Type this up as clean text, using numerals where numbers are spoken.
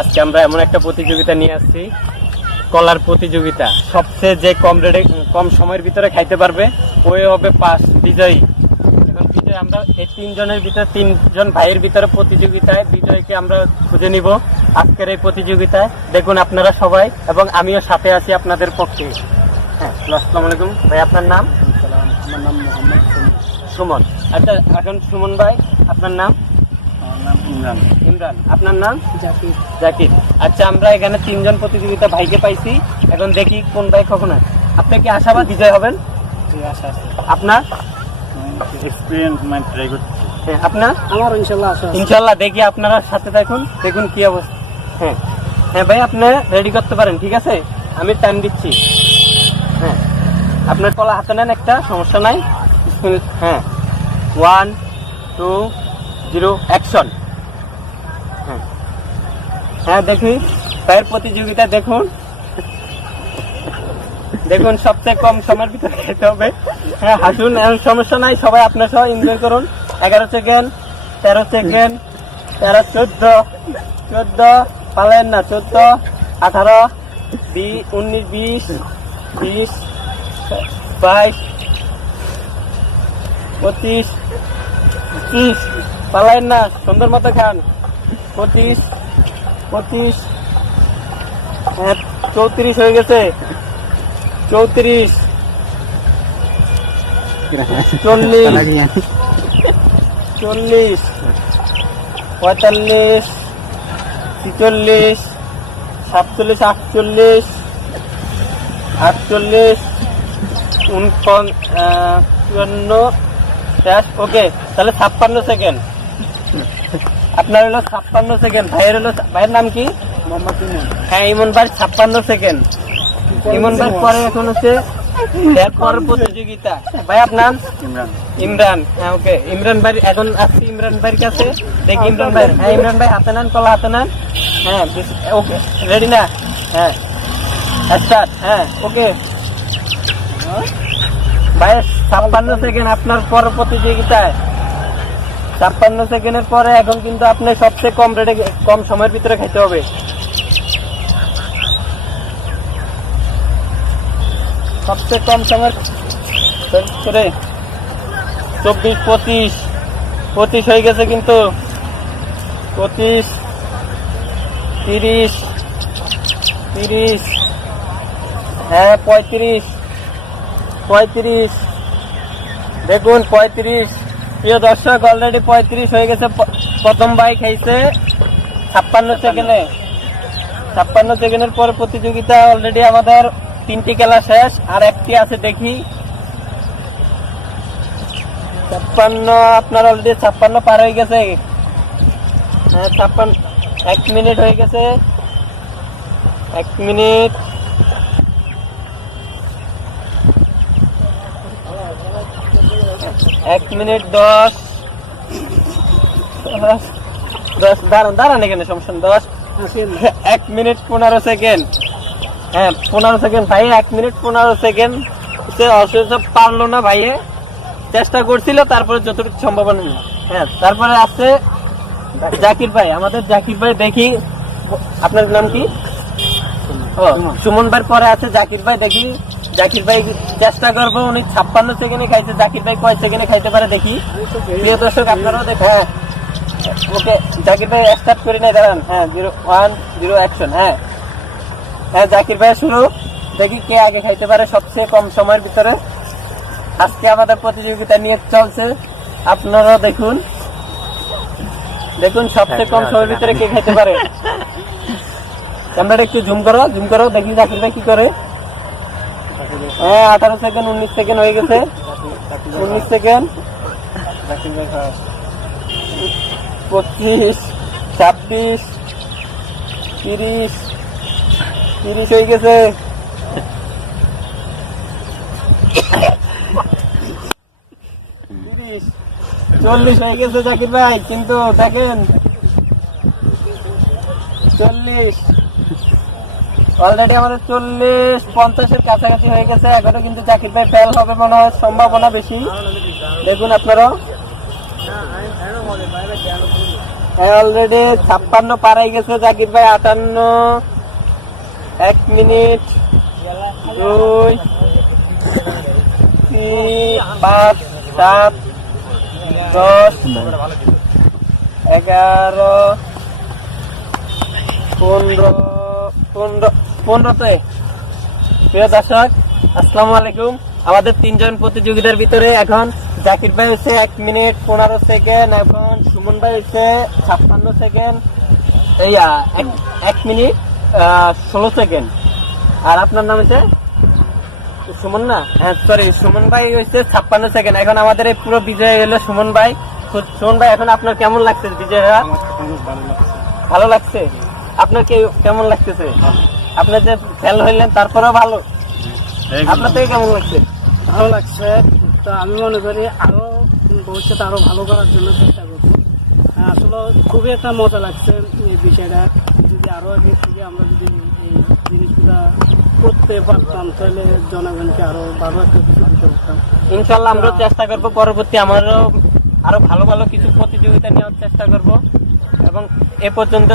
আজকে আমরা এমন একটা প্রতিযোগিতা নিয়ে আসছি, কলার প্রতিযোগিতা। সবচেয়ে যে কম রেটে কম সময়ের ভিতরে খাইতে পারবে ওই হবে বিজয়ী। এখন বিজয় আমরা এই তিনজনের ভিতরে, তিনজন ভাইয়ের ভিতরে প্রতিযোগিতায় বিজয়কে আমরা খুঁজে নিব আজকের এই প্রতিযোগিতায়। দেখুন আপনারা সবাই, এবং আমিও সাথে আছি আপনাদের পক্ষে। হ্যাঁ, আসসালামু আলাইকুম ভাই, আপনার নাম? আমার নাম মোহাম্মদ সুমন। আচ্ছা, এখন সুমন ভাই আপনার নাম? আমার নাম ইমরান। ইমরান। আপনার নাম? জাকির। জাকির। আচ্ছা, আমরা এখানে তিনজন প্রতিযোগিতা ভাইকে পাইছি, এখন দেখি কোন ভাই কখন হয়। আপনি কি আশাবাদ বিজয় হবেন? আশা আছে, আপনার এক্সপিরিয়েন্স ট্রাই করতেছি। হ্যাঁ, আপনার? আমার ইনশাল্লাহ আশা আছে। ইনশাল্লাহ। দেখি আপনারা সাথে দেখুন, দেখুন কি অবস্থা। হ্যাঁ হ্যাঁ ভাই, আপনি রেডি করতে পারেন, ঠিক আছে? আমি টাইম দিচ্ছি। হ্যাঁ, আপনার কলা হাতে নেন, একটা সমস্যা নাই। হ্যাঁ, 1 2 0 অ্যাকশন। হ্যাঁ হ্যাঁ, দেখি ভাইয়ের প্রতিযোগিতা দেখুন। দেখুন সবচেয়ে কম সময়ের ভিতরে খেতে হবে। হ্যাঁ, হাসুন, সমস্যা নাই, সবাই আপনার সহ এনজয় করুন। 11 সেকেন্ড, 13 সেকেন্ড, 13, 14, পালেন না, 14, 18, 19, 20, 22, 25, 30, পালেন না, সুন্দর মতো খান। 25, 34 হয়ে গেছে। 34, 40, 45, 46, 47, 48, 54, শেষ। ওকে, তাহলে 56 সেকেন্ড। আপনার হলো 56 সেকেন্ড। ভাইয়ের নাম কি? মোহাম্মদ ইমন। হ্যাঁ, ইমন ভাই 56 সেকেন্ড। ইমন ভাই পরে এখন হচ্ছে এরপরের প্রতিযোগিতা। ভাই আপনার? ইমরান। ইমরান। হ্যাঁ, ওকে, ইমরান ভাই এখন আসছি ইমরান ভাইয়ের কাছে। দেখি ইমরান ভাই। হ্যাঁ, ইমরান ভাই হাতে নেন, কলা হাতে নেন। হ্যাঁ, ওকে, রেডি না? হ্যাঁ, স্টার্ট। হ্যাঁ, ওকে ভাই, 56 সেকেন্ড আপনার পরের প্রতিযোগিতায়। 56 সেকেন্ডের পরে এখন কিন্তু আপনি সবচেয়ে কম রেটে কম সময়ের ভিতরে খাইতে হবে। সবচেয়ে কম সময়ের করে 24, 25 হয়ে গেছে কিন্তু। 25, 30, হ্যাঁ 35, দেখুন 35। প্রিয় দর্শক, অলরেডি 35 হয়ে গেছে। প্রথম ভাই খাইছে 56 সেকেন্ডে। 56 সেকেন্ডের পরে প্রতিযোগিতা অলরেডি আমাদের 3টি খেলা শেষ, আর একটি আছে, দেখি। 56, আপনার অলরেডি 56 পার হয়ে গেছে। হ্যাঁ, 56, 1 মিনিট হয়ে গেছে। 1 মিনিট, এক মিনিট 10, দাঁড়ান এখানে, সমস্যা 10, 1 মিনিট 15 সেকেন্ড। হ্যাঁ, 15 সেকেন্ড ভাই, 1 মিনিট 15 সেকেন্ড। পারলো না ভাইয়ে, চেষ্টা করছিল, তারপরে যতটুকু সম্ভাবনা। হ্যাঁ, তারপরে আছে জাকির ভাই, আমাদের জাকির ভাই। দেখি আপনার নাম কি? ও, সুমন ভাইয়ের পরে আছে জাকির ভাই। দেখি জাকির ভাই চেষ্টা করবো, উনি 56 সেকেন্ডে খাইছে। জাকির ভাই কয় সেকেন্ডে খাইতে পারে দেখি। প্রিয় দর্শক, আপনারাও দেখেন। হ্যাঁ, ওকে, জাকির ভাই স্টার্ট করে নেই, দাঁড়ান। হ্যাঁ, 1 0 অ্যাকশন। হ্যাঁ হ্যাঁ, জাকির ভাই শুরু। দেখি কে আগে খাইতে পারে সবচেয়ে কম সময়ের ভিতরে। আজকে আমাদের প্রতিযোগিতা নিয়ে চলছে, আপনারা দেখুন সবচেয়ে কম সময়ের ভিতরে কে খাইতে পারে। ক্যামেরাটা একটু জুম করো, দেখি জাকির ভাই কি করে। হ্যাঁ, 18 সেকেন্ড, 19 সেকেন্ড হয়ে গেছে। 19 সেকেন্ড, 25, 26, 30 হয়ে গেছে। 40 হয়ে গেছে জাকির ভাই, কিন্তু দেখেন 40 অলরেডি আমাদের 40-50-এর কাছাকাছি হয়ে গেছে। এখনো কিন্তু জাকির ভাই ফেল হবে মনে হয়, সম্ভাবনা বেশি। দেখুন আপনারা। অলরেডি 56 পারাই গেছে জাকির ভাই। 58, 1 মিনিট, 2, 3, 5, 7, 10, 11, 15 প্রিয় দর্শক, আসসালামু আলাইকুম। আমাদের 3 জন প্রতিযোগিতার ভিতরে এখন জাকির ভাই হচ্ছে 1 মিনিট 15 সেকেন্ড, এখন সুমন ভাই হচ্ছে 56 সেকেন্ড, এই 1 মিনিট 16 সেকেন্ড। আর আপনার নাম হচ্ছে সুমন না? হ্যাঁ সরি, সুমন ভাই হচ্ছে 56 সেকেন্ড। এখন আমাদের এই পুরো বিজয় হলো সুমন ভাই। সুমন ভাই, এখন আপনার কেমন লাগছে বিজয় হওয়া? আমার অনেক ভালো লাগছে। ভালো লাগছে। আপনার কেমন লাগতেছে? আপনার যে ফেল হইলেন তারপরেও ভালো, আপনার থেকে কেমন লাগছে? ভালো লাগছে। তো আমি মনে করি আরো ভবিষ্যতে আরো ভালো করার জন্য চেষ্টা করবো। আসলে খুবই একটা মজা লাগছে এই বিষয়টা। যদি আরো আগে থেকে আমরা যদি এই জিনিসগুলা করতে পারতাম তাহলে জনগণকে আরো ভালো একটা কিছু দিতে পারতাম। ইনশাল্লাহ আমরা চেষ্টা করব, পরবর্তী আমারও আরো ভালো ভালো কিছু প্রতিযোগিতা নেওয়ার চেষ্টা করব। এবং এ পর্যন্ত